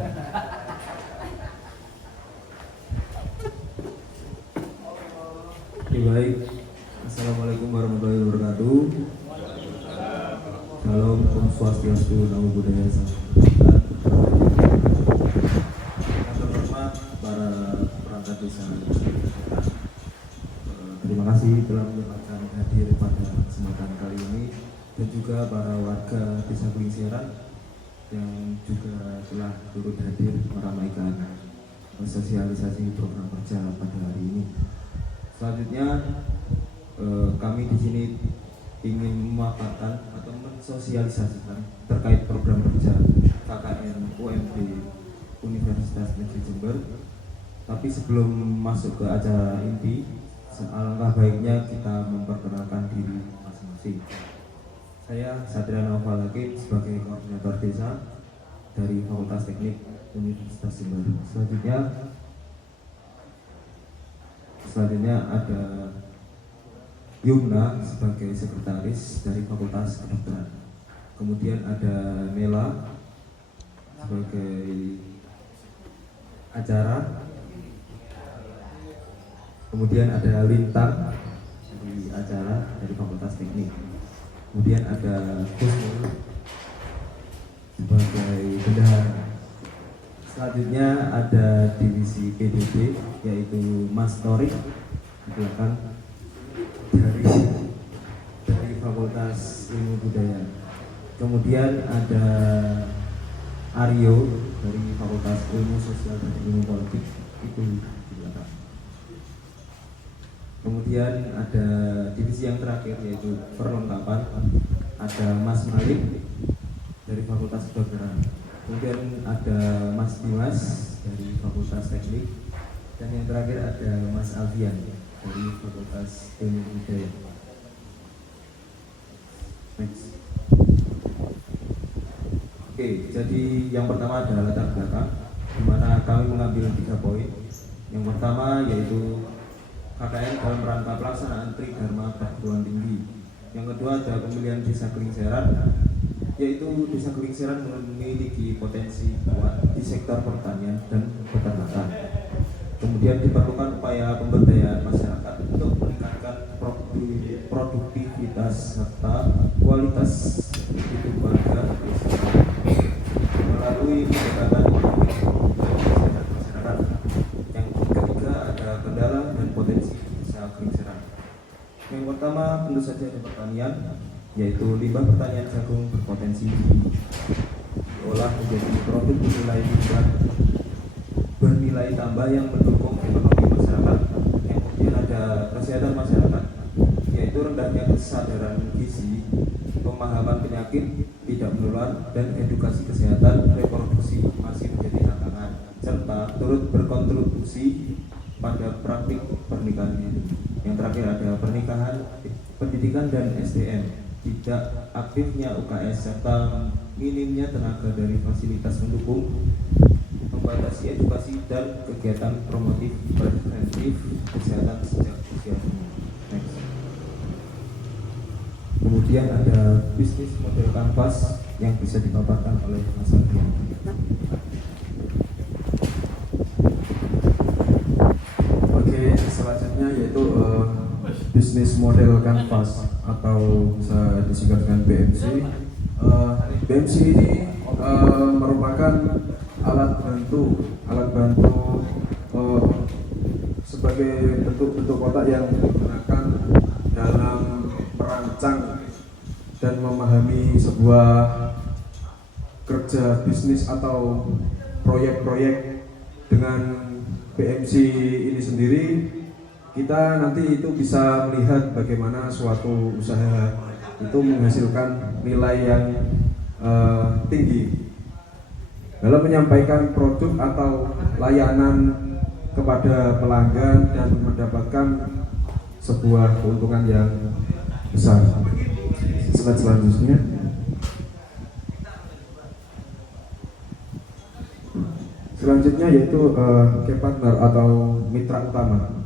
Baik, Assalamualaikum warahmatullahi wabarakatuh. Salam, Om Swastiastu, Namo Buddhaya, Salam hormat para perangkat desa. Terima kasih telah menyempatkan hadir pada kesempatan kali ini, dan juga para warga Desa Kelingseran yang juga telah turut hadir meramaikan sosialisasi program kerja pada hari ini. Selanjutnya kami di sini ingin memaparkan atau mensosialisasikan terkait program kerja KKN UMB Universitas Negeri Jember. Tapi sebelum masuk ke acara inti, alangkah baiknya kita memperkenalkan diri masing-masing. Saya Satria Naufal Hakim sebagai koordinator desa dari Fakultas Teknik Universitas Jember. Selanjutnya ada Yumna sebagai sekretaris dari Fakultas Kedokteran. Kemudian ada Nela sebagai acara. Kemudian ada Lintang di acara dari Fakultas Teknik. Kemudian ada Kusnul sebagai bendahara. Selanjutnya ada divisi PDB, yaitu Mas Torik di belakang dari Fakultas Ilmu Budaya. Kemudian ada Aryo dari Fakultas Ilmu Sosial dan Ilmu Politik, itu di belakang. Kemudian ada divisi yang terakhir, yaitu perlengkapan. Ada Mas Malik dari Fakultas Kedokteran. Kemudian ada Mas Dimas dari Fakultas Teknik, dan yang terakhir ada Mas Alfian dari Fakultas Ilmu Budaya. Next. Oke, jadi yang pertama adalah latar belakang, di mana kami mengambil 3 poin. Yang pertama yaitu KKN dalam rangka pelaksanaan Tridharma Perguruan Tinggi. Yang kedua ada pemilihan Desa Kelingseran, yaitu Desa Kelingseran memiliki potensi kuat di sektor pertanian dan peternakan. Kemudian diperlukan upaya pemberdayaan masyarakat untuk meningkatkan produktivitas serta kualitas hidup warga desa melalui pendekatan ekonomi dan masyarakat. Yang ketiga ada kendala dan potensi Desa Kelingseran. Yang pertama tentu saja ada pertanian, yaitu limbah pertanian jagung berpotensi diolah menjadi produk bernilai tambah yang mendukung ekonomi masyarakat. Yang kemudian ada kesehatan masyarakat, yaitu rendahnya kesadaran gizi, pemahaman penyakit tidak menular, dan edukasi kesehatan reproduksi masih menjadi tantangan, serta turut berkontribusi pada praktik pernikahan ini. Yang terakhir ada pernikahan, pendidikan dan SDM, tidak aktifnya UKS, serta minimnya tenaga dari fasilitas pendukung, membatasi edukasi dan kegiatan promotif preventif kesehatan sejak usia dini. Next. Kemudian ada bisnis model kanvas yang bisa dipaparkan oleh Mas Adrian. Oke, selanjutnya yaitu bisnis model kanvas atau bisa disingkat dengan BMC. BMC ini merupakan alat bantu sebagai bentuk kotak yang digunakan dalam merancang dan memahami sebuah kerja bisnis atau proyek-proyek. Dengan BMC ini sendiri, kita nanti itu bisa melihat bagaimana suatu usaha itu menghasilkan nilai yang tinggi dalam menyampaikan produk atau layanan kepada pelanggan dan mendapatkan sebuah keuntungan yang besar. Slide selanjutnya. Selanjutnya yaitu key partner atau mitra utama.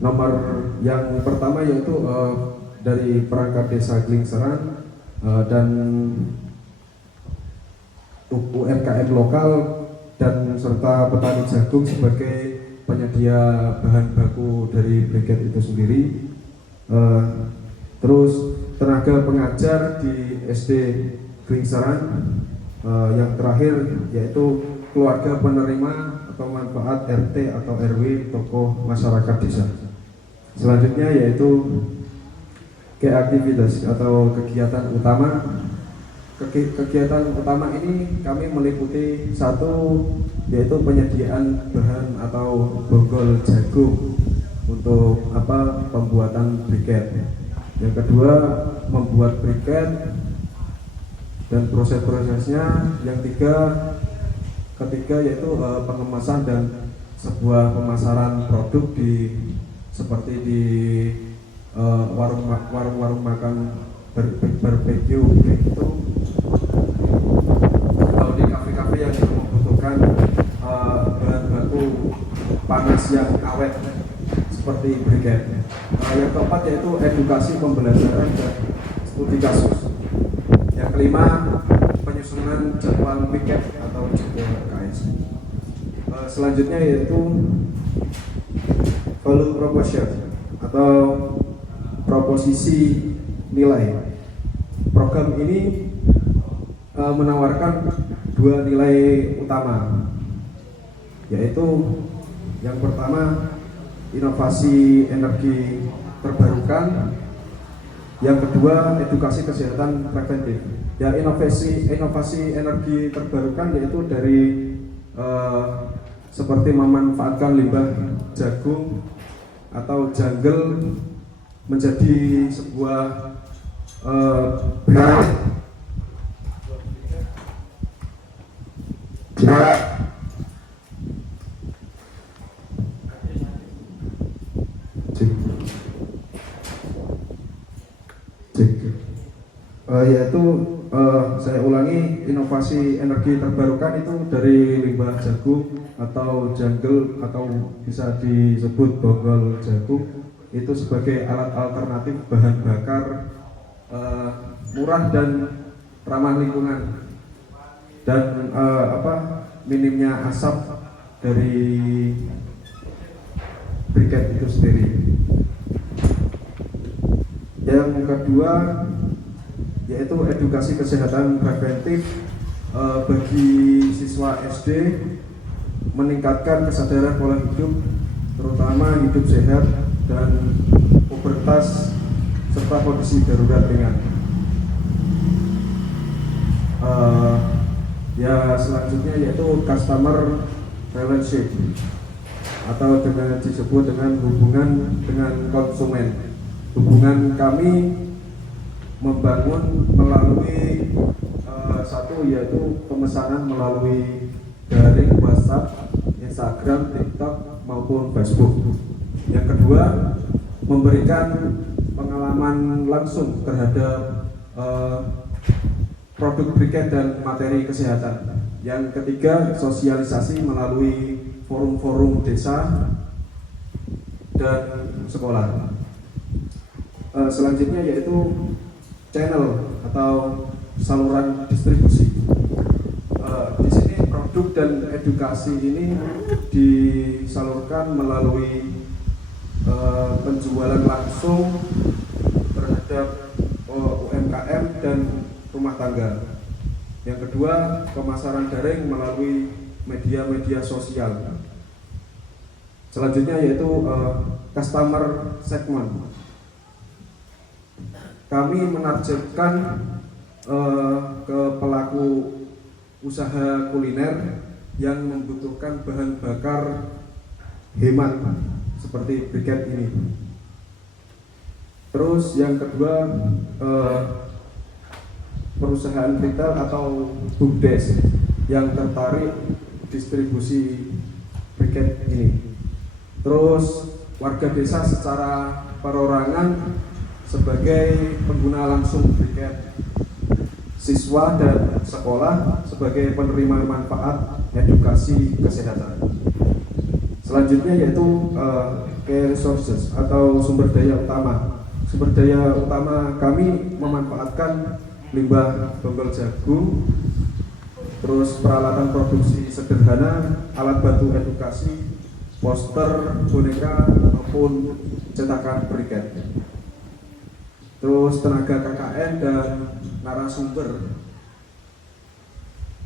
Nomor yang pertama yaitu dari perangkat Desa Kelingseran dan UMKM lokal dan serta petani jagung sebagai penyedia bahan baku dari briket itu sendiri. Terus tenaga pengajar di SD Gringseran. Yang terakhir yaitu keluarga penerima atau manfaat RT atau RW tokoh masyarakat desa. Selanjutnya yaitu aktivitas atau kegiatan utama. Kegiatan utama ini kami meliputi satu yaitu penyediaan bahan atau bonggol jagung untuk pembuatan briket. Yang kedua membuat briket dan proses-prosesnya. Yang ketiga yaitu pengemasan dan sebuah pemasaran produk seperti di warung-warung makan barbeque kayak gitu, atau di kafe-kafe yang membutuhkan bahan baku panas yang awet seperti briket. Yang keempat yaitu edukasi pembelajaran dan studi kasus. Yang kelima penyusunan jadwal piket atau jadwal KS. Selanjutnya yaitu value proposition atau proposisi nilai. Program ini menawarkan dua nilai utama, yaitu yang pertama inovasi energi terbarukan, yang kedua edukasi kesehatan preventif. Ya, inovasi energi terbarukan yaitu dari seperti memanfaatkan limbah jagung atau jungle menjadi sebuah yaitu saya ulangi, inovasi energi terbarukan itu dari limbah jagung atau jungle atau bisa disebut bonggol jagung itu sebagai alat alternatif bahan bakar murah dan ramah lingkungan dan minimnya asap dari briket itu sendiri. Yang kedua yaitu edukasi kesehatan preventif bagi siswa SD, meningkatkan kesadaran pola hidup terutama hidup sehat dan pubertas serta kondisi darurat ringan. Ya, selanjutnya yaitu customer relationship atau dengan disebut dengan hubungan dengan konsumen. Hubungan kami membangun melalui satu yaitu pemesanan melalui daring WhatsApp, Instagram, TikTok maupun Facebook. Yang kedua memberikan pengalaman langsung terhadap produk briket dan materi kesehatan. Yang ketiga sosialisasi melalui forum-forum desa dan sekolah. Selanjutnya yaitu channel atau saluran distribusi. Di sini produk dan edukasi ini disalurkan melalui penjualan langsung terhadap UMKM dan rumah tangga. Yang kedua, pemasaran daring melalui media-media sosial. Selanjutnya yaitu customer segment. Kami menargetkan ke pelaku usaha kuliner yang membutuhkan bahan bakar hemat seperti briket ini. Terus yang kedua perusahaan retail atau bumdes yang tertarik distribusi briket ini. Terus warga desa secara perorangan sebagai pengguna langsung briket, siswa dan sekolah sebagai penerima manfaat edukasi kesehatan. Selanjutnya yaitu key resources atau sumber daya utama. Sumber daya utama kami memanfaatkan limbah bonggol jagung, terus peralatan produksi sederhana, alat bantu edukasi, poster, boneka maupun cetakan briket. Terus tenaga KKN dan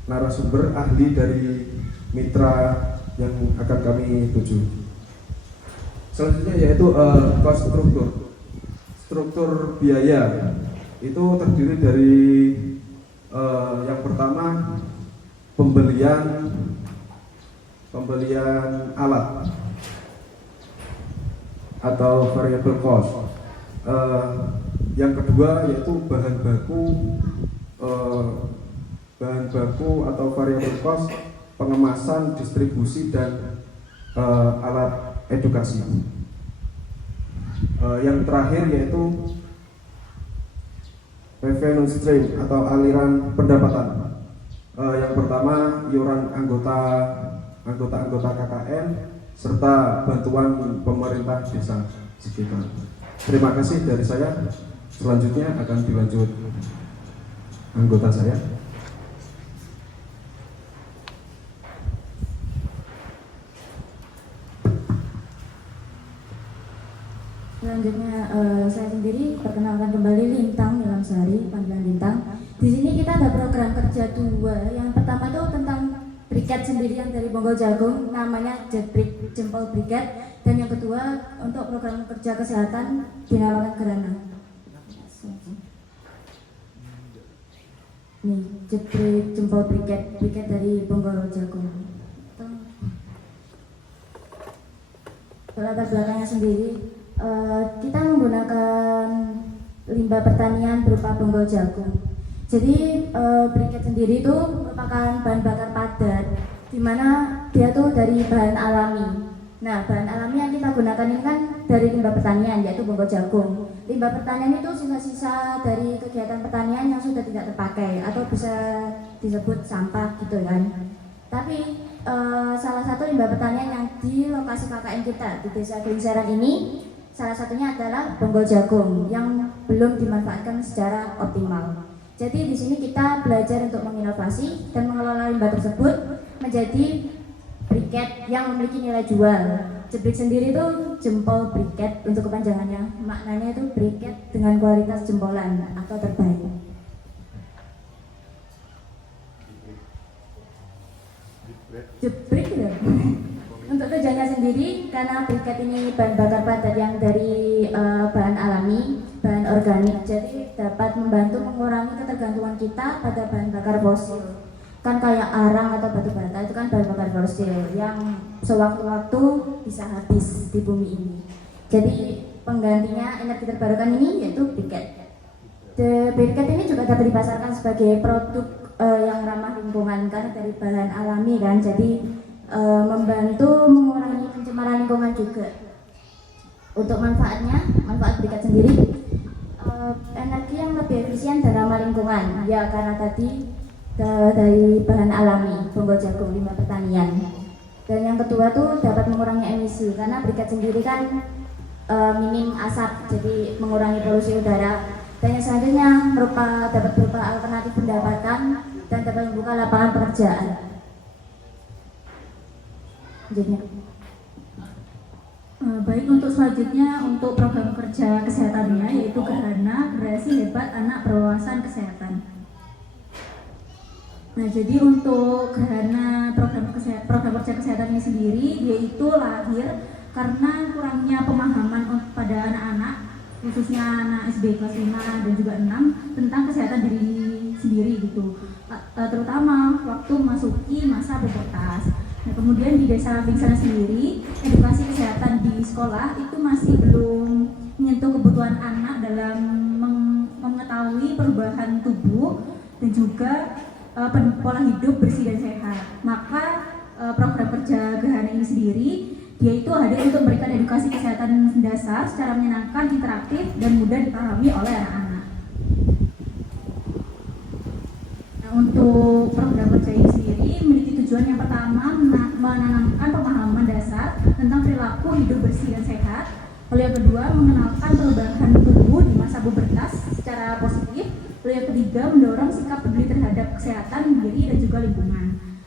narasumber ahli dari mitra yang akan kami tuju. Selanjutnya yaitu cost struktur biaya. Itu terdiri dari yang pertama pembelian alat atau variable cost. Yang kedua yaitu bahan baku atau variable cost, pengemasan, distribusi dan alat edukasi. Yang terakhir yaitu revenue stream atau aliran pendapatan. Yang pertama iuran anggota KKN serta bantuan pemerintah desa sekitar. Terima kasih dari saya. Selanjutnya akan dilanjut anggota saya. Selanjutnya saya sendiri perkenalkan kembali Lintang Nilamsari, panggilan Lintang. Di sini kita ada program kerja 2. Yang pertama itu tentang briket sendiri yang dari Bonggol Jagung, namanya Jetbrik Jempol Briket. Dan yang kedua untuk program kerja kesehatan dinamakan Gerana. Nih, Jetbrik Jempol Briket dari Bonggol Jagung. Latar belakangnya sendiri, kita menggunakan limbah pertanian berupa bonggol jagung. Jadi briket sendiri itu merupakan bahan bakar padat, di mana dia tuh dari bahan alami. Nah, bahan alami yang kita gunakan ini kan dari limbah pertanian, yaitu bonggol jagung. Limbah pertanian itu sisa-sisa dari kegiatan pertanian yang sudah tidak terpakai atau bisa disebut sampah gitu kan. Tapi salah satu limbah pertanian yang di lokasi KKN kita di Desa Gelinseran ini, salah satunya adalah bonggol jagung yang belum dimanfaatkan secara optimal. Jadi di sini kita belajar untuk menginovasi dan mengelola limbah tersebut menjadi briket yang memiliki nilai jual. Jetbrik sendiri itu jempol briket untuk kepanjangannya. Maknanya itu briket dengan kualitas jempolan atau terbaik. Jetbrik ya. Untuk tujuannya sendiri, karena briket ini bahan bakar padat yang dari bahan alami, bahan organik, jadi dapat membantu mengurangi ketergantungan kita pada bahan bakar fosil. Kan kayak arang atau batu bata itu kan bahan bakar fosil yang sewaktu-waktu bisa habis di bumi ini. Jadi penggantinya energi terbarukan ini yaitu briket. Briket ini juga dapat dipasarkan sebagai produk yang ramah lingkungan karena dari bahan alami kan, jadi membantu mengurangi pencemaran lingkungan juga. Untuk manfaat briket sendiri, energi yang lebih efisien dan ramah lingkungan ya, karena tadi dari bahan alami, bonggol jagung, limbah pertanian. Dan yang kedua tuh dapat mengurangi emisi karena briket sendiri kan minim asap, jadi mengurangi polusi udara. Dan yang selanjutnya dapat berupa alternatif pendapatan dan dapat membuka lapangan pekerjaan. Baik, untuk selanjutnya untuk program kerja kesehatannya yaitu Gerhana Generasi Hebat Anak Berwawasan Kesehatan. Nah, jadi untuk Gerhana program kerja kesehatan ini sendiri, dia itu lahir karena kurangnya pemahaman pada anak-anak, khususnya anak SD kelas 5 dan juga 6 tentang kesehatan diri sendiri gitu, terutama waktu memasuki masa pubertas. Nah, kemudian di Desa Gelinseran sendiri, edukasi kesehatan di sekolah itu masih belum menyentuh kebutuhan anak dalam mengetahui perubahan tubuh dan juga pola hidup bersih dan sehat. Maka program kerja Gerhana ini sendiri, dia itu hadir untuk memberikan edukasi kesehatan dasar secara menyenangkan, interaktif, dan mudah dipahami oleh anak-anak. Nah, untuk program kerja ini sendiri memiliki tujuan yang pertama, menanamkan pemahaman dasar tentang perilaku hidup bersih dan sehat. Lalu yang kedua, mengenalkan perubahan tubuh di masa pubertas secara positif. Lalu yang ketiga, mendorong sikap peduli terhadap kesehatan diri dan juga lingkungan.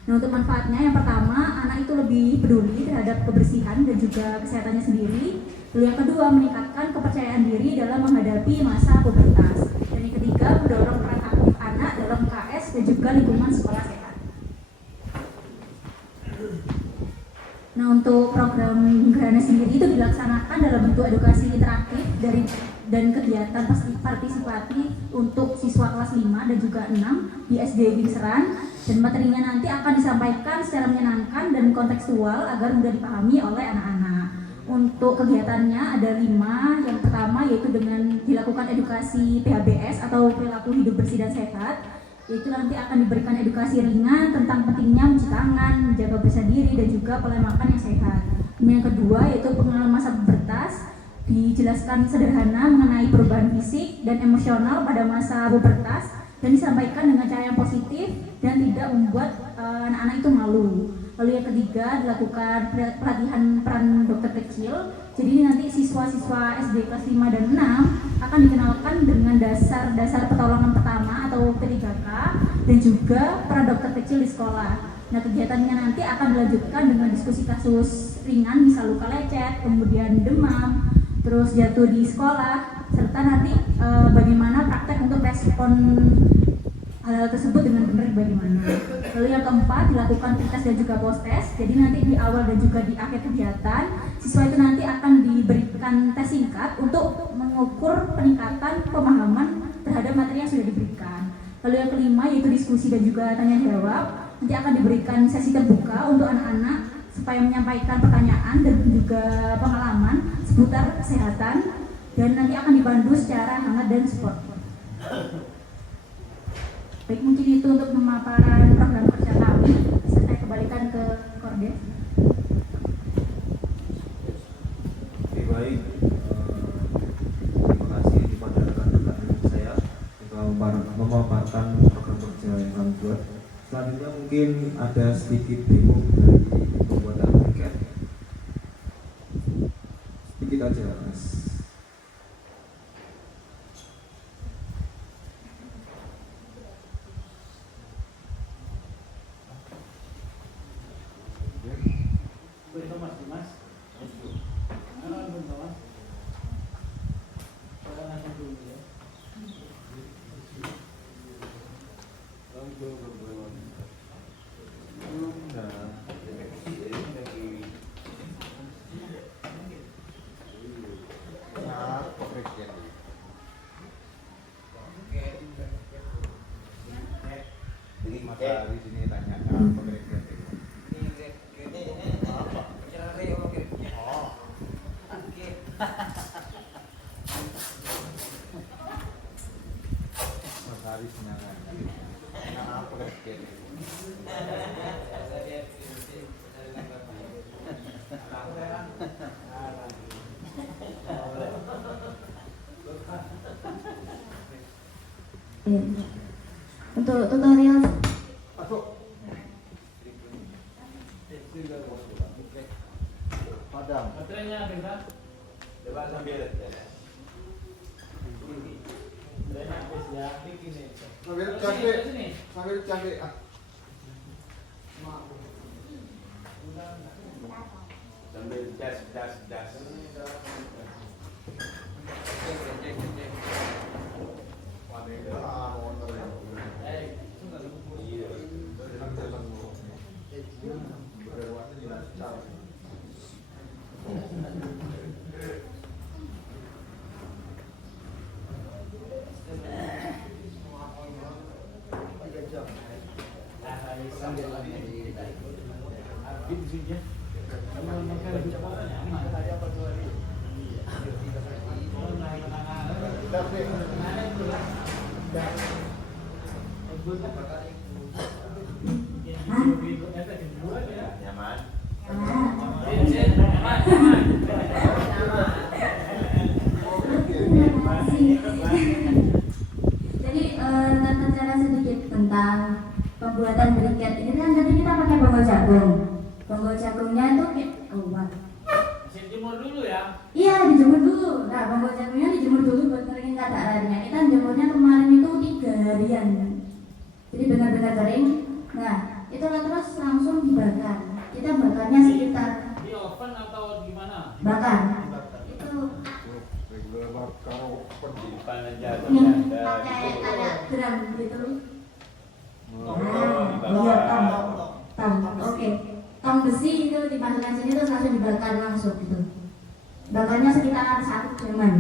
Nah, untuk manfaatnya yang pertama, anak itu lebih peduli terhadap kebersihan dan juga kesehatannya sendiri. Lalu yang kedua, meningkatkan kepercayaan diri dalam menghadapi masa pubertas. Dan yang ketiga, mendorong peran aktif anak dalam KS dan juga lingkungan sekolah sehat. Nah, untuk program Gerhana sendiri itu dilaksanakan dalam bentuk edukasi interaktif dan kegiatan partisipatif untuk siswa kelas 5 dan juga 6 di SD Gingseran, dan materinya nanti akan disampaikan secara menyenangkan dan kontekstual agar mudah dipahami oleh anak-anak. Untuk kegiatannya ada 5. Yang pertama yaitu dengan dilakukan edukasi PHBS atau perilaku hidup bersih dan sehat, yaitu nanti akan diberikan edukasi ringan tentang pentingnya mencuci tangan, menjaga kebersihan diri dan juga pola makan yang sehat. Yang kedua yaitu pengenalan masa pubertas, dijelaskan sederhana mengenai perubahan fisik dan emosional pada masa pubertas dan disampaikan dengan cara yang positif dan tidak membuat anak-anak itu malu. Lalu yang ketiga dilakukan pelatihan peran dokter kecil. Jadi nanti siswa-siswa SD kelas 5 dan 6 akan dikenalkan dengan dasar-dasar pertolongan pertama atau P3K dan juga peran dokter kecil di sekolah. Nah, kegiatannya nanti akan dilanjutkan dengan diskusi kasus ringan, misal luka lecet, kemudian demam, terus jatuh di sekolah, serta nanti bagaimana praktek untuk respon hal tersebut dengan benar bagaimana. Lalu yang keempat dilakukan pretest dan juga post-test. Jadi nanti di awal dan juga di akhir kegiatan siswa itu nanti akan diberikan tes singkat untuk mengukur peningkatan pemahaman terhadap materi yang sudah diberikan. Lalu yang kelima yaitu diskusi dan juga tanya jawab. Nanti akan diberikan sesi terbuka untuk anak-anak supaya menyampaikan pertanyaan dan juga pengalaman seputar kesehatan, dan nanti akan dipandu secara hangat dan sport. Baik, mungkin itu untuk pemaparan program kerja kami. Saya kembalikan ke Kordes. Oke, baik. Terima kasih kepada rekan-rekan saya telah memaparkan program kerja yang kami buat. Selanjutnya mungkin ada sedikit demo dari pembuatan briket. Sedikit aja, Mas. Di sini tanya apa kira-kira? Hari senangan. Apa kira-kira? Untuk tutorial Padam. Baterainya ada enggak? Coba sambil Baterainya habis ya. Bikin nih. sambil cari. Sambil das. Nyaman. Jadi tata cara sedikit tentang pembuatan briket ini kan tadi kita pakai bonggol jagung. Bonggol jagungnya itu keluar. Jemur dulu ya. Iya, dijemur dulu. Nah, bonggol jagungnya dijemur dulu buat keringin kadarannya. Kita jemurnya kemarin itu 3 harian. Jadi benar-benar kering. Nah, itu terus langsung dibakar. Kita bakarnya sekitar Di oven atau gimana? bakar itu Bukan aja nih pakai kayak drum gitu. Iya tong, oke. Tong besi itu dimasukkan sini terus langsung dibakar langsung gitu. Bakarnya sekitar 1 jaman.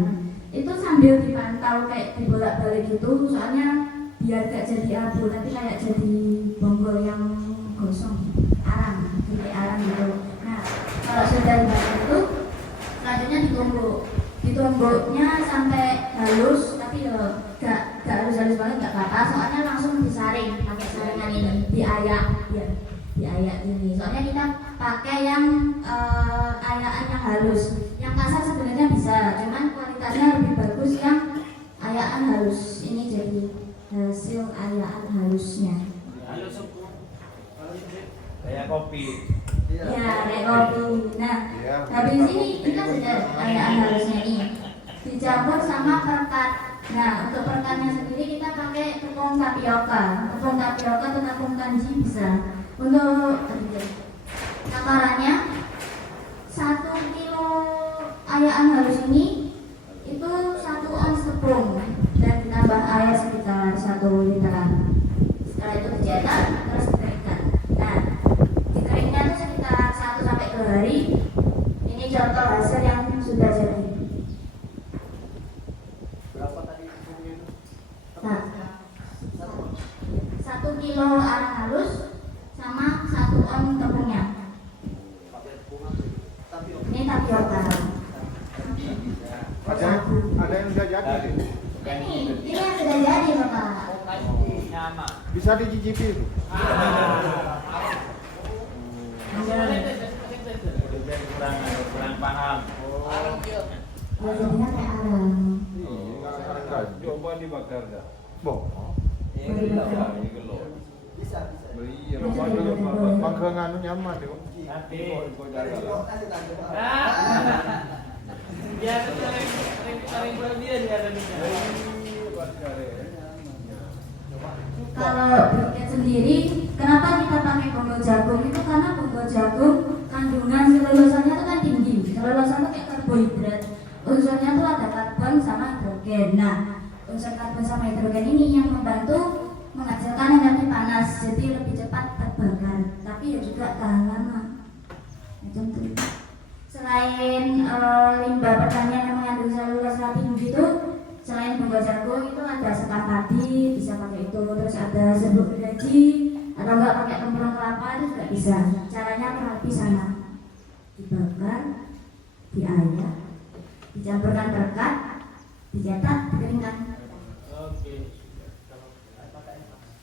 Itu sambil dipantau kayak dibolak-balik gitu, soalnya biar gak jadi abu tapi kayak jadi bonggol yang gosong, arang, jadi arang gitu. Nah, kalau sudah dibakar itu selanjutnya ditumbuknya sampai halus, tapi gak halus banget, gak apa-apa, soalnya langsung disaring pakai saringan ini, diayak ya, diayak ini. Soalnya kita pakai yang ayakan yang halus, yang kasar sebenarnya bisa, cuman kualitasnya lebih bagus yang ayakan halus. Ini jadi hasil ayakan halusnya. Halo suku. kayak kopi. Ya, kayak kopi. Nah, habis ini kita sudah ayakan halusnya ini dicampur sama perkat. Nah, untuk perkatnya sendiri kita pakai tepung tapioka atau tepung kanji bisa. Untuk takarannya 1 kilo ayakan halus ini itu 1 ons tepung dan ditambah air sekitar 1 literan. Setelah itu dicetak terus dikeringkan. Nah, dikeringnya itu sekitar 1 sampai 2 hari. Ini contoh hasil yang sudah jadi. Berapa tadi tepungnya itu? Nah, 1 kilo arang halus sama 1 on tepungnya. Pakai tepung apa? Tapioka. Ini tapioka. Ada yang sudah jadi. Ini yang sudah jadi, Bapak. Nyama. Bisa dicicipi itu. Kurang paham. Ya, jadinya kayak arang. Coba dibakar dah. Boh, Bisa. iya, mangga nganu nyaman itu. Nanti. Kau jaga lah. Biar sering berlebihan ya tadinya. Kalau briket sendiri, kenapa kita pakai bonggol jagung itu karena bonggol jagung kandungan selulosanya itu kan tinggi. Selulosa itu kayak karbohidrat. Unsurnya tuh ada karbon sama hidrogen. Nah, unsur karbon sama hidrogen ini yang membantu menghasilkan energi panas, jadi lebih cepat terbakar. Tapi ya juga tahan lama. Macam itu. Selain limbah pertanian yang mengandung selulosa tinggi itu, selain bonggol jagung itu ada sekam padi, bisa pakai itu. Terus ada serbuk gaji, atau enggak pakai tempurung kelapa itu juga bisa. Caranya kurang lebih sama. Dibakar, diayak, dicampurkan perkat, dicetak, dikeringkan. Oke.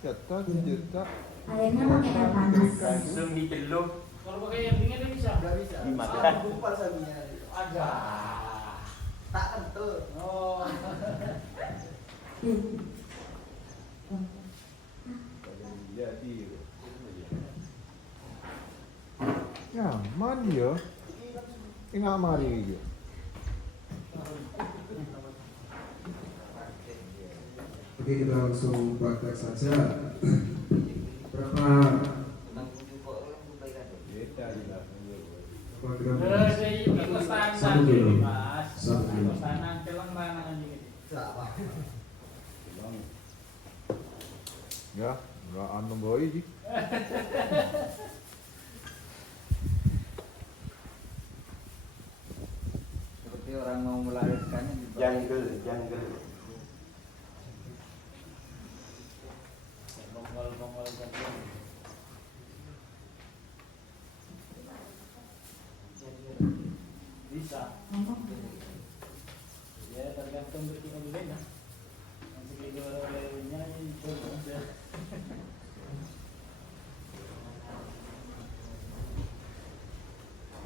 Cetak. Airnya pakai air panas. Langsung dicelup. Kalau pakai yang dingin bisa? Nggak bisa. Dimakan. Kumpal sapinya. Ada. Tak kental. Oh. Jadi. Nyaman ya. Ingat mari gitu. Oke, kita langsung praktek saja. Berapa gram? Standar 1 kilo. Mas. 1 kilo. Standar kelang lanang anjing ini. Ya, enggak anu boy sih. Seperti orang mau melahirkannya di jungle. Bongol jagung. Bisa. Ya tergantung bentuk mobilnya. Yang segitu oleh-olehnya itu aja.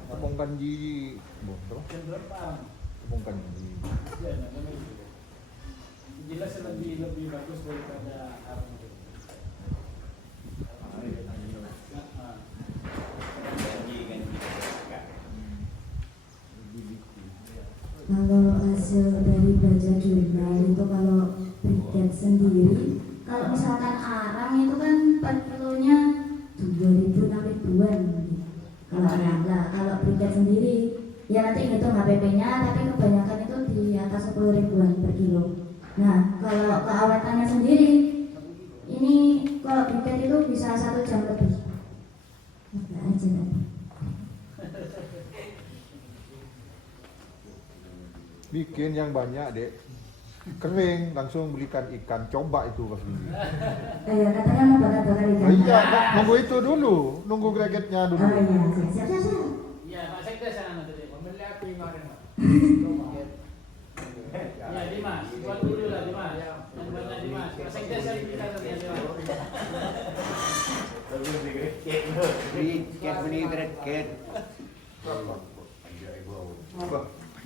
Tepung kanji. Boh, terus Cenderung paham. tepung kanji. Ya, namanya itu. Jelas lebih bagus daripada arang itu. Nah, Kalau hasil dari baja jurnal itu kalau briket sendiri, kalau misalkan arang itu kan per kilonya 2 ribuan kalau anak. Nah, kalau briket sendiri ya nanti ngitung HPP-nya, tapi kebanyakan itu di atas 10 ribuan per kilo. Nah, kalau keawetannya sendiri ini kalau briket itu bisa 1 jam lebih. Enggak aja. Bikin yang banyak, Dek. Kering, langsung belikan ikan, coba itu pas ini. Katanya mau bakar-bakar ikan. Iya, nunggu itu dulu, nunggu gregetnya dulu. Oh iya, siap. Iya, Pak Sekda sana tadi. Pembeli aku yang kemarin, Pak. Ya, Dimas, buat dulu lah Dimas. Yang banyak Dimas. Pak Sekda saya kita tadi ya, Dimas. Beli greget.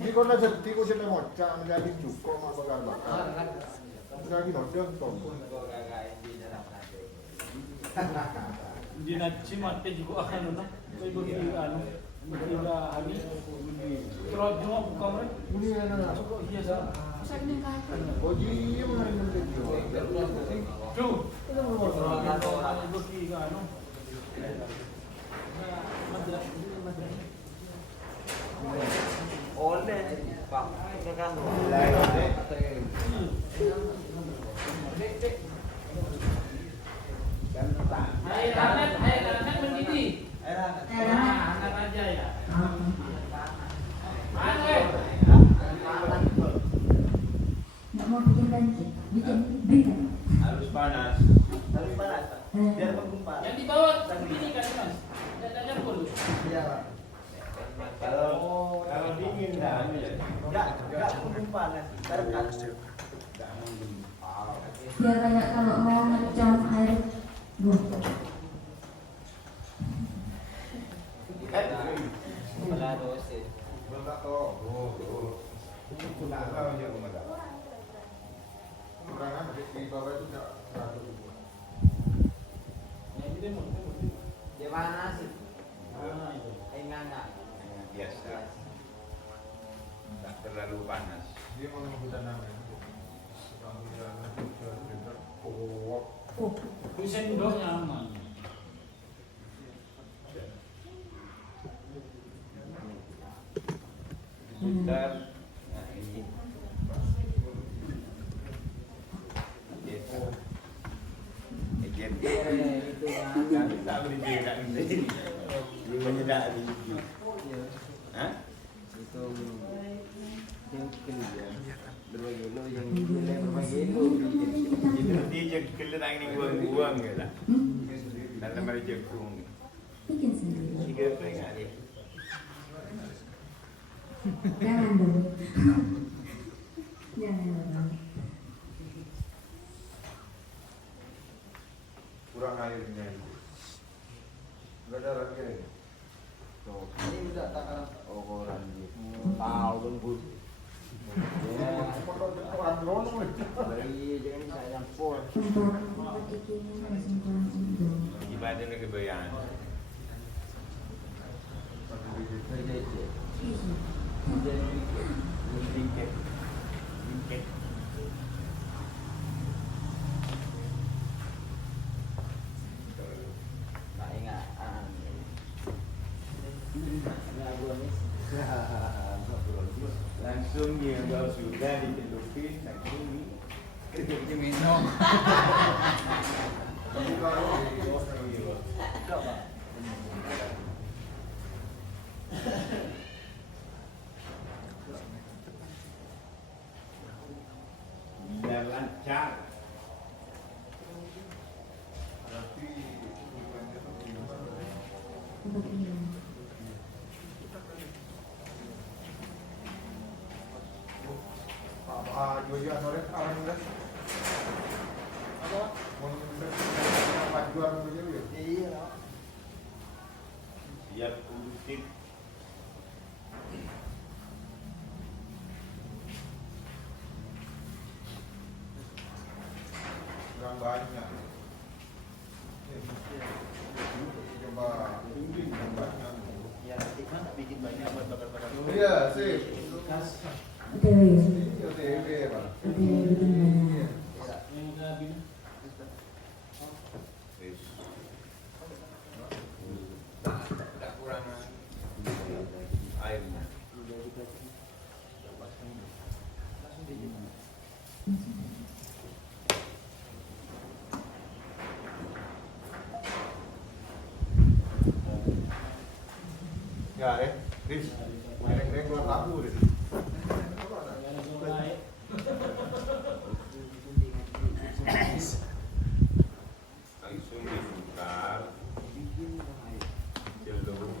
Ini kau nak jadi kau jadi mocak menjadi cukup mak bakar. Lagi nodong toh. Di nanti mati juga akan nona. Ibu kita anu, kita hari. Terus cuma buka mereka. Ini enak. Cukup iya sah. Saya ini kakak. Oh iya mana yang menjadi Tuh. Ibu kita anu. Oleh Pak, itu kan Hai anak mendidih. Anak aja ya. Mana? Nggak mau bikin lagi, bikin briket. harus panas. Harus panas, Pak. Biar menggumpal. Yang di bawah ini kan Mas. Tidak nyampur. Iya, Pak. Kalau dingin enggak menggumpal nanti. Terkat. Biar kayak kalau mau ngecom air buah. Wala dosis. Di mana sih? Enggak. Biasa, tidak terlalu panas. Dia mengumpulkan namanya. Sendoknya aman. Bentar. Nah ini. Itu Tak beli dia tak beli. Dia menyedak biji. Hah? itu yang kerja berbagi lo yang berbagi itu Itu dia kelihatan ini buang-buang ke lah. Dalam hari jepung. Bikin sendiri. Tiga peringkat dia. Jangan dulu. Jangan dulu. Kurang airnya itu. Enggak ada lagi. tuh ini udah takaran orang gitu tahu kan bu ya Orang ronong. beri jangan saya campur Untuk bikin kesimpulan itu. Ibadah ni kebayaan. kerja itu Bingkit. Bingkit. tak ingat Langsung dia kalau sudah dicelupin langsung kerja minum. Biar lancar. Untuk ini. Jual sore orang udah. Apa? Mau jual dulu ya. iya Siap untuk Kurang banyak. Coba yang banyak. ya kita bikin banyak buat bakar-bakar Iya sih. Oke, ya. Oke, Pak. Oke, bikin banyak. Yang udah bina. airnya. Ya, Riz. Main keluar lagu, Riz. Langsung dibongkar. Jelur.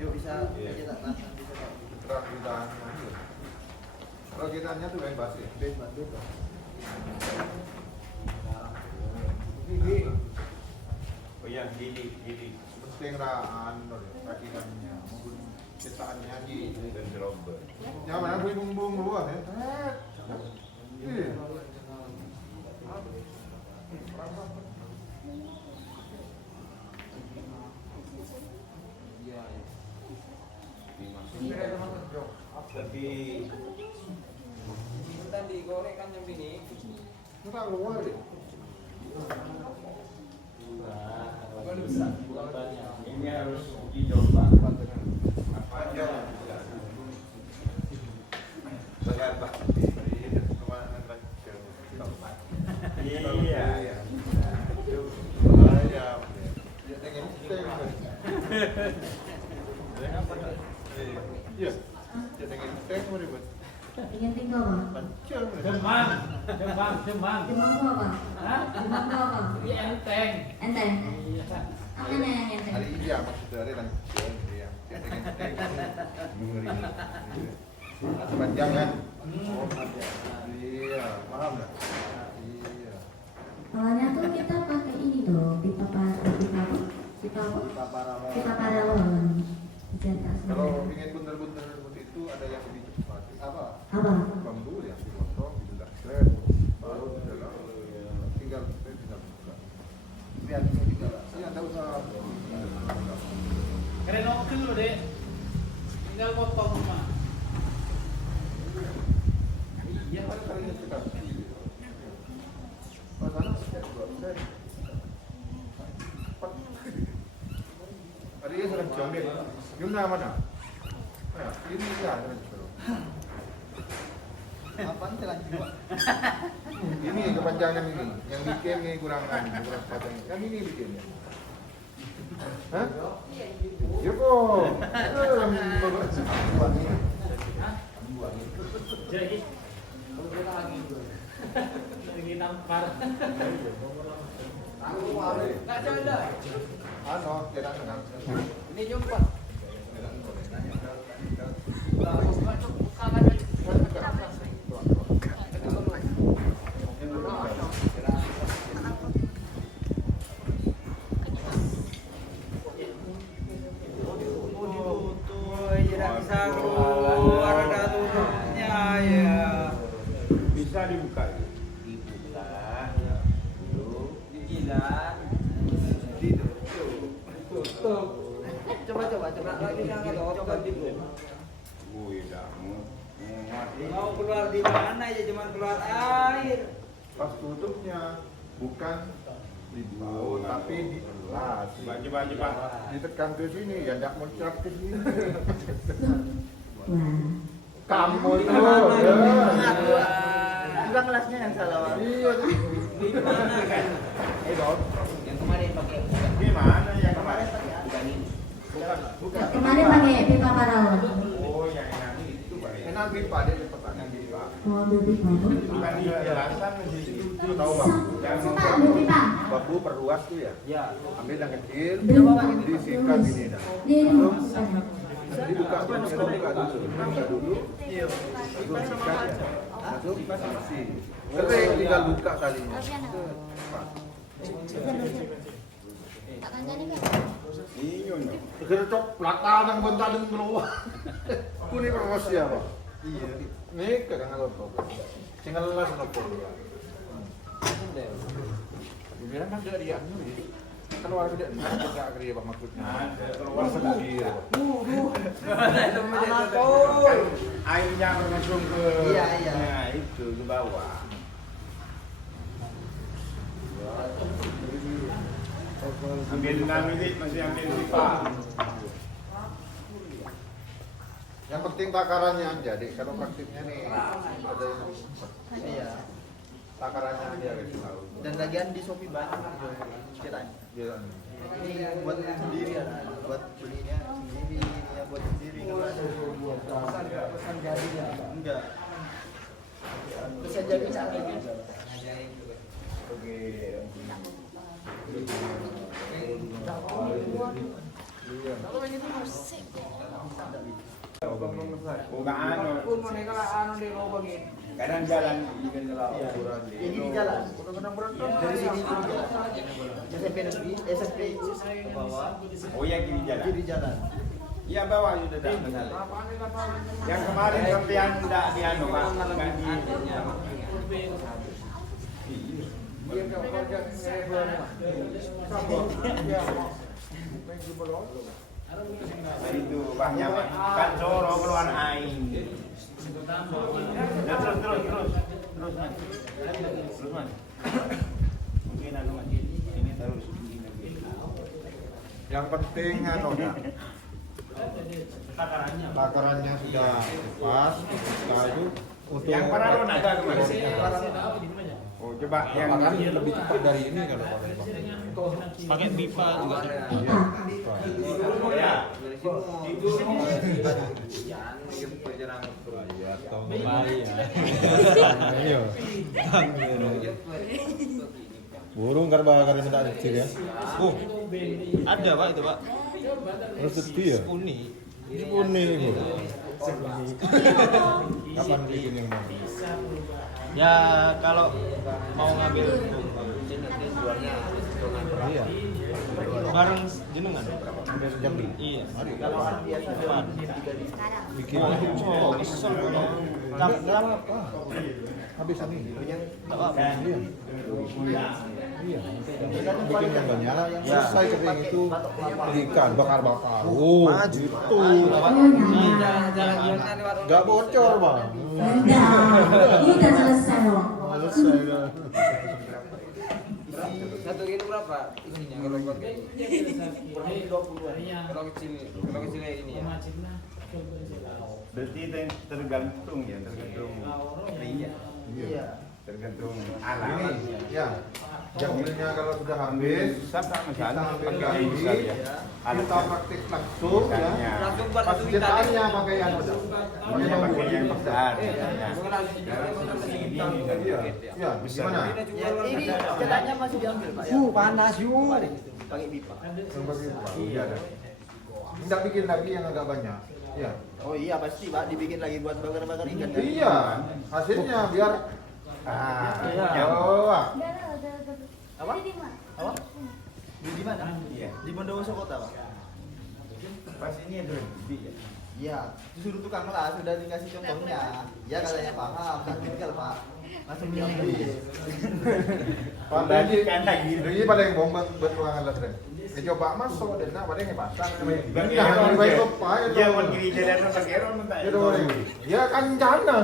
Yuk bisa cetak tangan bisa Pak. Perakitannya tuh bebas ya? Bebas. Ini Oh iya, gini. penting raan rakitannya maupun cetakannya di Dan gerobak. yang mana beli bumbung luar ya. Iya. Tapi Kita digoreng kan jam ini. Kita keluar deh. ini harus dicoba. Apa aja? Berapa? Iya. Iya. Jadikan teh mau ribet. Ingin tinggal Pak? Pancel. Demam. Demam tuh apa? Hah? Demam tuh apa? Iya enteng. Enteng. Iya. Apa nih yang enteng? Hari iya maksudnya hari dan ya. Jadikan teh. Mengeri. Panjang kan? Oh, iya, paham nggak? Iya. Awalnya tuh kita pakai ini tuh, pipa paralon. Dicetak Kalau semua. ingin bunter-bunter seperti itu ada yang lebih cepat. Apa? Apa? Bambu yang dipotong, dibelah baru didalam. Tinggal buka. Biar bisa dibelah. Iya, nggak usah. Keren oke loh dek. Tinggal potong mah. Iya, kan kali ini kita. Pas sana saya. Hari ini sudah jam deh. Yuna mana? Ya, ini ya. Apaan jalan jiwa? Ini kepanjangan ini, yang bikin ini kurang panjang. Yang ini bikinnya. Hah? Ya kok. Jadi. Lagi nampar. Nggak ada. Ano, tidak senang. Ini nyumpah. Bukan Bisa dibuka. Coba lagi coba dulu. Mau keluar di mana ya cuma keluar air. Pas tutupnya bukan di bawah tapi di atas. Coba. Ditekan ke sini ya enggak muncrat ke sini. Wah. Kamu tuh. Juga kelasnya yang salah. Iya. Gimana kan? Dong. Yang kemarin pakai Gimana yang kemarin? Bukan. Kemarin pakai pipa paralon. Oh, yang itu Pak. Enak pipa dia pertanyaan pipa. Oh, ambil pipa. Bukan di jelasan di situ. Tahu bang? Suka ambil pipa. Bambu perluas tuh ya. Ya. Ambil yang kecil, Belum. disikat gini dah. Ini Dibuka dulu. Iya. Lalu sikat ya. Masuk isi. Kering tinggal buka talinya. Iya. Gercok belakang yang bentar dan keluar. Kuni promosi apa? Iya. Nih kadang apa? Tinggal lelas nopo. Bilang kan dia keluar dia enggak kerja Pak maksudnya. Keluar sendiri. Airnya langsung ke Iya. Nah, itu ke bawah. Ambil dinamik masih ambil pipa. Yang penting takarannya aja, Dik. Kalau praktiknya nih ada Iya. takarannya aja gitu tahu. Dan lagian di Shopee banyak kiranya. Iya. Ini buat sendiri ya, buat belinya sendiri, ya buat sendiri kalau ada. Pesan jadi ya? Enggak. Pesan jadi Bukan kadang jalan ini di jalan. Dari sini ke jalan. SMP negeri, SMP itu ke bawah, Oh ya kiri jalan. kiri jalan. Iya bawah sudah dah benar. Yang kemarin sampai yang tidak di anu Pak, enggak di. Nah, itu banyak kan coro keluar air. Ya, terus Mas. Terus Mas. Mungkin anu Mas. Ini terus Yang penting anu ya. Takarannya sudah pas, kayu untuk yang paralon ada kemarin. Oh, coba yang lebih cepat dari ini kalau Pakai pipa juga. Oh ya. burung karena tidak kecil ya. Oh, ada Pak itu Pak. Harus gede ya. Uni. Ini kuning bu. Kapan bikin yang mau? Ya kalau mau ngambil Iya. bareng jenengan. Sampai sejam nih. Iya. Kalau orang biasa Depan. Bikin. Oh, kesel kalau Enggak apa-apa. Habis ini. enggak apa-apa. Iya. Bikin yang banyak. Selesai kering itu ikan bakar-bakar. Oh, gitu. Enggak bocor, Bang. Ini udah selesai loh. Selesai dah. Satu kilo berapa isinya kalau buat kurang 20-an. Kalau kecilnya ini ya. Berarti itu yang tergantung ya, tergantung ininya. Iya. Tergantung Ini, alat. ya. Jamilnya kalau sudah habis, Sama kita misalnya ambil pakai lagi. bisa ya. Kita praktik langsung ya. Langsung buat Pas satu cetaknya pakai yang besar. Makanya pakai yang besar. Iya, iya. Gimana? Ya, ini cetaknya masih diambil Pak ya. Panas yuk. Pakai pipa. Yang pakai buah. Iya. Tidak bikin lagi yang agak banyak. Iya. Oh iya pasti Pak dibikin lagi buat bakar-bakar ikan. Iya. Hasilnya biar. Iya. Oh. Apa? Apa? Di mana? Iya. Di Bondowoso Kota Pak. Pas ini ada lebih ya. Iya, disuruh tukang lah, sudah dikasih contohnya. Ya katanya paham, kan tinggal Pak. Langsung diambil. Pada ini Kan lagi. ini pada yang bombang buat ruangan lah tren. Coba masuk dan nak pada yang pasang. Bagi Ini yang baik apa ya? Dia mau kiri jalan pakai ron tak? Ya dong. Ya kan jana.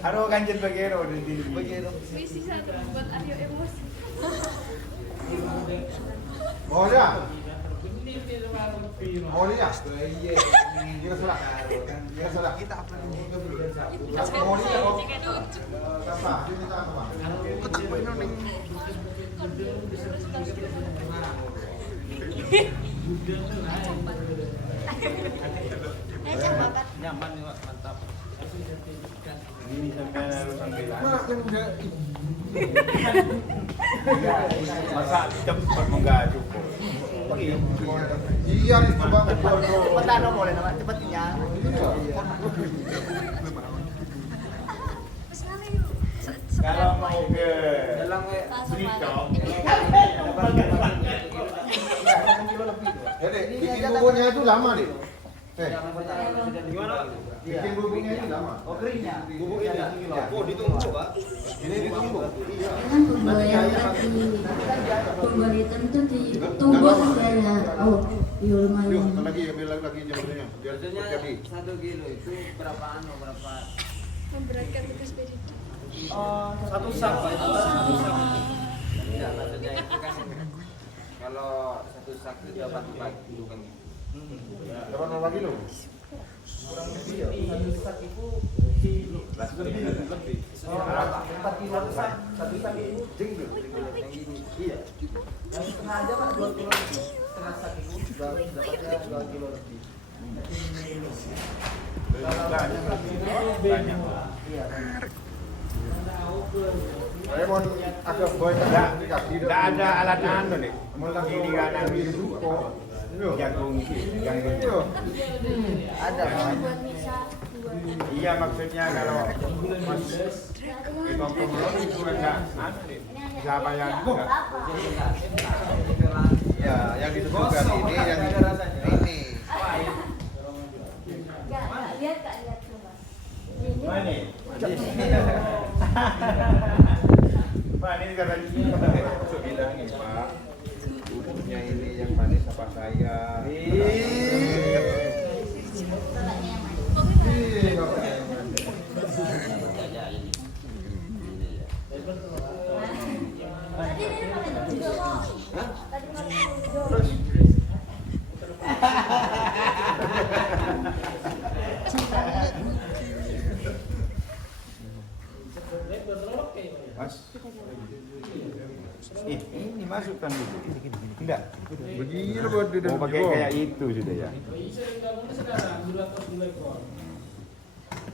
Harus kanjeng pakai ron di Begitu. Misi satu buat Aryo emosi. Oh ya. Oh ya. Kira sudah. Kira sudah. Kita apa ini? Oh ya. Apa? Ini apa? Ketak poin ning. Nyaman nih Pak, mantap. Ini sampai harus sampai Mana yang udah masa cepat enggak cukup. iya nih coba Cepetan dong boleh nama cepetnya. Kalau mau ke Brito, Ya deh, bikin bumbunya itu lama deh. Gimana? Bikin bubuknya ini lama. Oh keringnya. Bubuk ini. Oh ditunggu Pak. Ini ditunggu. Iya. Kan bumbu yang tadi bumbu hitam itu ditumbuk saudara. Oh, iya Yuk, lumayan. lagi ambil lagi jambulnya. Biar Maksudnya cepat jadi. 1 kilo itu berapa berapa? Memberatkan tugas Bedita. Satu sak Pak itu. Satu sak. Enggak, maksudnya itu kan kalau 1 sak itu dapat 4 kilo kan. Dapat berapa kilo? Satu sak itu kilo. Lebih. Berapa? 4 kilo sak. 1 sak itu Jengkel. iya. Yang setengah aja Pak 2 kilo lebih. Setengah sak itu dapatnya 2 kilo lebih. Banyak Pak. Iya. Saya mau agak boy Tidak ada alat anu nih. Mau gini kanan itu kok jagung Iya. Ada Pak. Buat Nisa 2. iya maksudnya kalau mas di kampung itu ada anu nih. Siapa yang enggak? Ya, yang disebutkan ini yang ini. Enggak, lihat Kak, lihat coba. Ini Mana? Pak ini katanya bilangin Pak. Bubuknya ini yang manis apa saya? bapaknya yang mana? Tadi ini pakai video kok. Tadi pakai video. Mas. Ini masukkan dulu. Enggak. Begini buat di Mau pakai kayak itu sudah ya. Bisa digabungkan sekarang 200 ekor.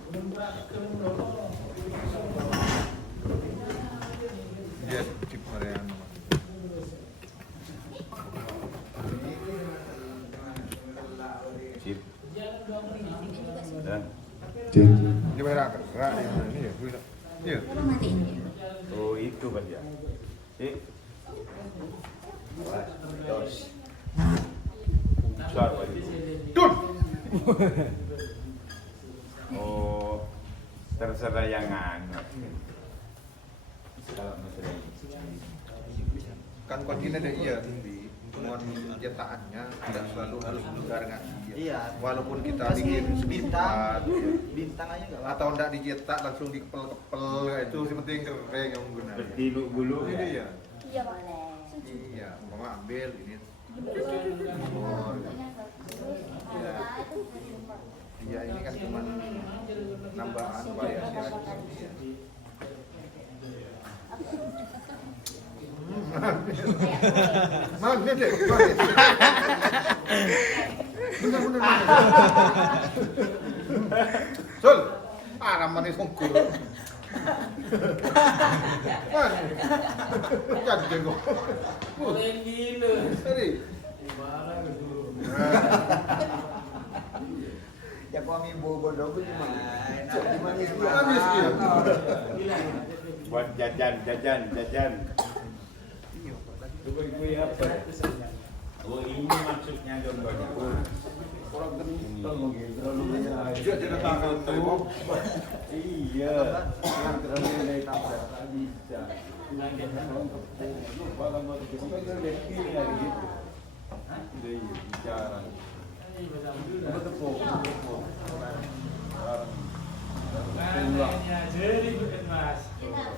Belum berat Iya, chip Mariano. Sip. Dan Ini merah kerak ini ya. Iya. Coba matiin dia. oh itu Pak ya. Sip. Dos. Besar Pak itu. Dun. Oh, terserah yang anu. Kalau masalah ini. Kan kontinnya ada iya tinggi. Mohon cetakannya tidak selalu harus berbarengan. Iya. Walaupun kita Kasih bikin bintang. sedikit Bintang aja enggak apa-apa. atau tidak dicetak langsung dikepel-kepel itu yang penting kering yang menggunakan. Seperti bulu Ini ya. dia. Iya, Pak. Iya, mama ambil ini. Iya, ini kan cuma nambahan variasi aja. Iya. Magnet deh, magnet. Bener. Sul, arah manis songkul. Man, jadi jenggot. Keren gila. Tadi. Gimana gitu. Ya kami bodoh cuma. Cuma Habis dia. Buat jajan. Tunggu apa? Oh ini maksudnya gambarnya. Orang genteng begitu. Dia jadi tangan tuh. Iya. Yang terlalu nilai tambah tak bisa. Lupa kamu sampai ke ini lagi gitu. Udah iya bicara. Tepuk. Makanya jadi bukan Mas. Tidak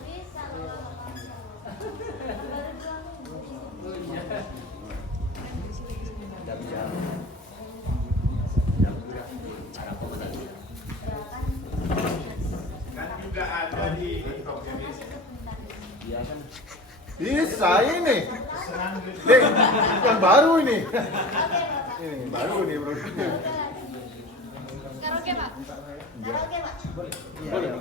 bisa Kan juga ada di TikTok ya. Bisa ini. Dek, yang baru ini. Ini baru nih, Bro. Karaoke Pak. Karaoke, Pak. Boleh.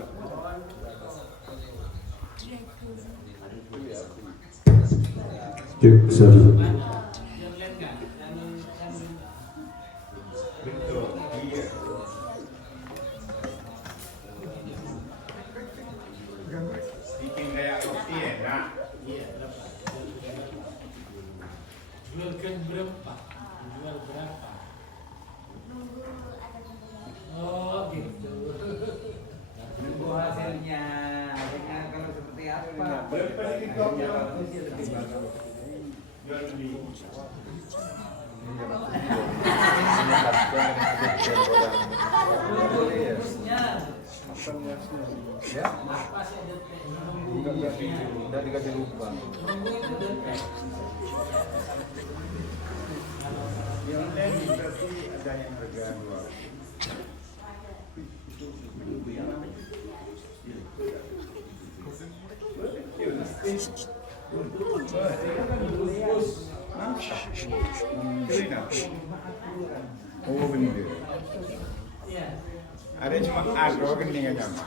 Cek satu. Bikin kayak roti enak. Jualkan berapa? Jual berapa? Nunggu ada Oh gitu. Udah dikasih lupa. Yang lain berarti ada yang harga 2. Oh bener. Ada cuma agro keningan sama.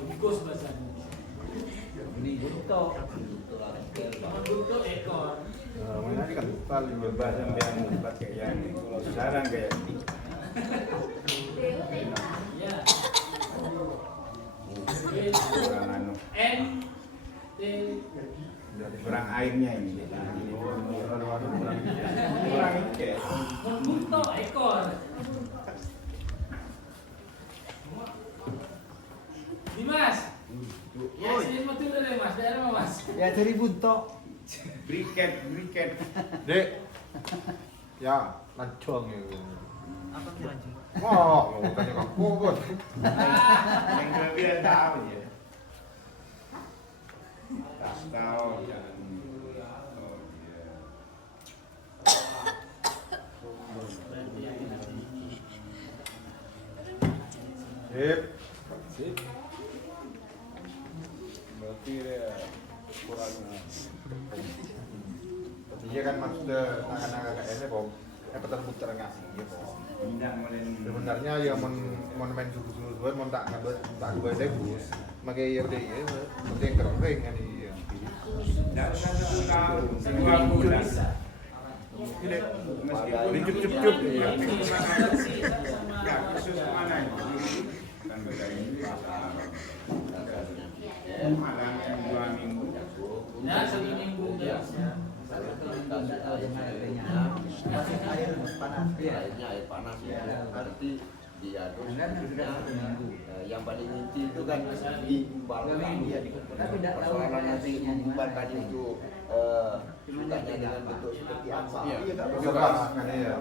Bungkus bahasanya. Ini buntok. Buntuk ekor. Mana kan paling bebas yang buat kayak ini. Kalau sekarang kayak ini. Ya. Kurang anu. N T Kurang airnya ini. Kurang ikan. buntuk ekor. Dimas. Ya sini mau turun deh Mas, daerah mana, Mas. Ya cari buntok. Briket. Dek. Ya, lancong ya. Apa tuh anjing? Wah, mau tanya kamu bos. Yang kelebihan tahu ya. Tahu jangan. Oh iya. Sip. Berarti dia kurang. Iya kan maksudnya anak-anak KKN kok putar-putar ngasih gitu. Sebenarnya ya mon main suku-suku mon tak ngambil tak gue debus. Makai ya deh ya. Penting kering kan iya. Dan 1 tahun 2 bulan. Dicup-cup ya. Ya, khusus mana ini? Kan beda ini. Malam 2 minggu. Ya 1 minggu ya. Airnya air panas ya. Berarti diaduk yang paling inti itu kan diumbalkan ya, persoalan nanti diumbalkan itu sukanya dengan bentuk seperti apa? Iya nggak Suka kan ya.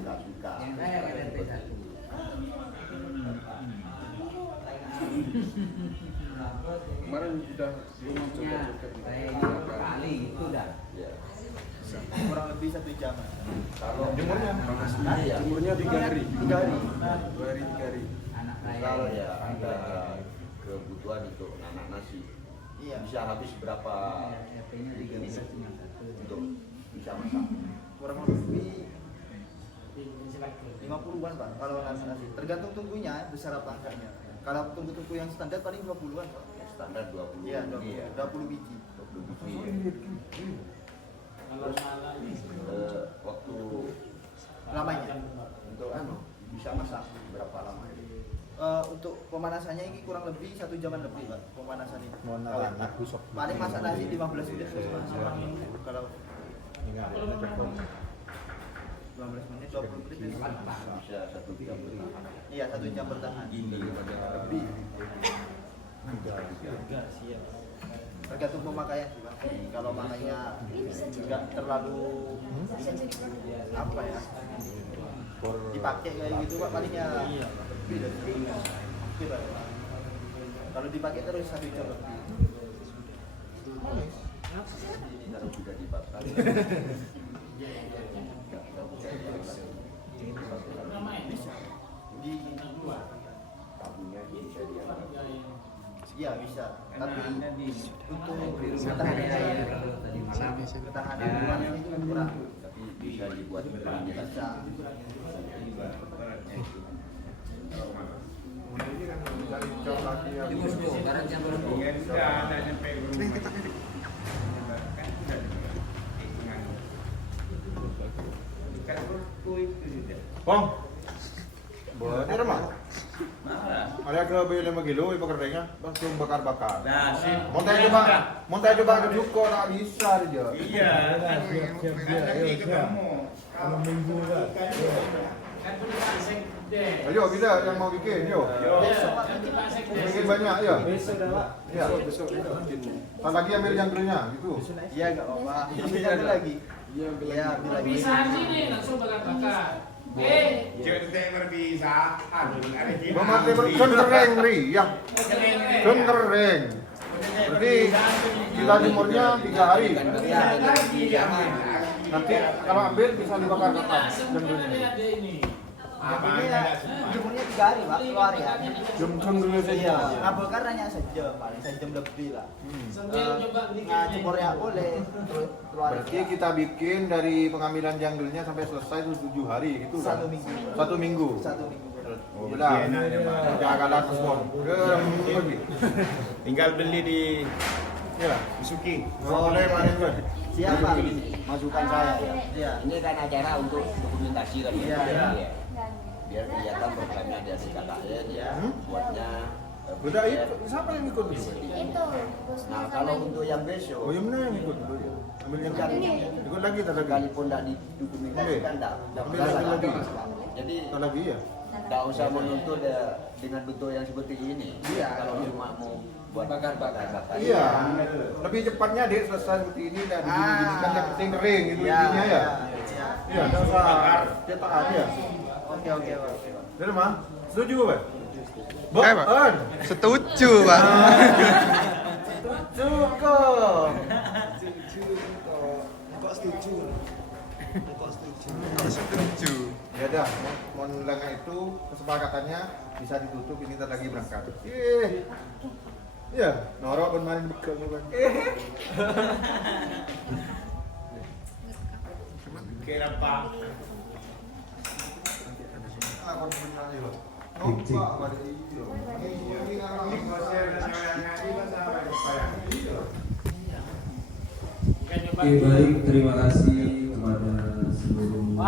nggak suka. Kemarin sudah Kali itu dah. Kurang lebih 1 jam. Kalau Jemurnya? jemurnya 3 hari. 3 hari. 2 hari 3 hari. kalau ya ada kebutuhan untuk anak nasi. Iya. Bisa habis berapa menit untuk bisa masak? Kurang lebih 50-an Pak kalau nasi. Tergantung tungkunya besar apa enggaknya. Kalau tungku-tungku yang standar paling 20-an Pak. Standar 20. Iya, 20 biji. 20 biji. Terus waktu Lamanya. untuk bisa masak berapa lama? Untuk pemanasannya ini kurang lebih 1 jaman lebih Pak pemanasan ini. Mau Kalau anak busuk. paling masak nasi 15 menit selesai. Kalau 15 menit 20 menit Bisa 1 jam bertahan. iya 1 jam bertahan. Lebih. Tergantung pemakaian sih Pak. Kalau makainya nggak terlalu apa ya dipakai kayak gitu Pak palingnya lebih dari gitu, Pak. Kalau dipakai terus 1 jam lebih. Kalau sudah dibakar. Di Tabungnya bisa diangkat. iya bisa. Tapi untuk ketahanan luarnya itu kan kurang. Tapi bisa dibuat berani. Bisa. Ini kan mencari cowok lagi yang Sudah ada sampai rumah. Bang. Buat ini mah. Ada ke beli 5 kilo ibu kerennya langsung bakar-bakar. Nah, sip. Mau tanya coba ke Juko tak bisa dia. Iya, nanti ketemu. Kalau minggu Kan punya Pak Sekdes. Ayo kita yang mau bikin, yuk. Ya, nanti Pak Sekdes. Bikin banyak ya. Besok dah Pak. Iya. Besok. Tak lagi ambil jangkrilnya gitu. Iya enggak apa-apa. Ambil lagi. Iya, ambil lagi. Bisa sini langsung bakar-bakar. Cetek berpisah. Memakai kan kering riang. Kan kering. Berarti kita jemurnya 3 hari. Nanti kalau ambil bisa dibakar kapan? Jangkrilnya. Jemurnya 3 hari Pak, keluar ya. Jangkrilnya saja. Iya, ngabulkan hanya sejam paling, sejam lebih lah. Jemurnya boleh, terus keluar. Berarti kita bikin dari pengambilan jangkrilnya sampai selesai itu 7 hari gitu kan? 1 minggu. 1 minggu. 1 minggu. Oh, benar. Jangan kalah respon. Tinggal beli di Ya, Suki. boleh panen gue. Siapa? Masukan saya ya. Iya. Ini kan acara untuk dokumentasi kan Iya, ya. iya. Biar kelihatan programnya dari KKN ya, buatnya. Udah itu siapa yang ikut dulu? Itu. Nah kalau untuk yang besok, Oh, yang mana yang ikut dulu ya? Ambil yang ikut lagi tak lagi. sekalipun tidak didokumentasikan, tidak Ambil lagi. Jadi Tak lagi ya? tidak usah menuntut dengan bentuk yang seperti ini. Iya. Kalau cuma mau buat bakar-bakar. Iya. Lebih cepatnya dek selesai seperti ini dan gini kan yang penting kering itu intinya ya. Iya, enggak usah cetak aja. Oke. Dari mah? Setuju, Pak? Pak. Setuju, Pak. Cukup. Setuju. Ya dah, mau lengah itu kesepakatannya bisa ditutup ini ntar lagi berangkat. Iya, norok pun main bekal kan. Kira Pak. Oke, baik, terima kasih kepada seluruh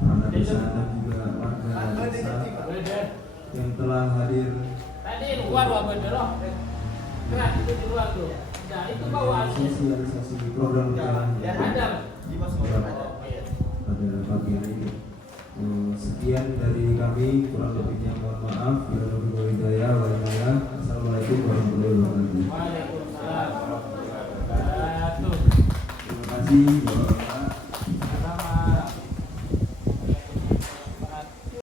anak desa dan juga warga desa yang telah hadir. Tadi luar apa belok? Keras itu di luar tuh. Nah, itu bawah. Sosialisasi program Ya ada. pada pagi hari ini. Sekian dari kami, kurang lebihnya mohon maaf. Assalamualaikum warahmatullahi wabarakatuh. Waalaikumsalam.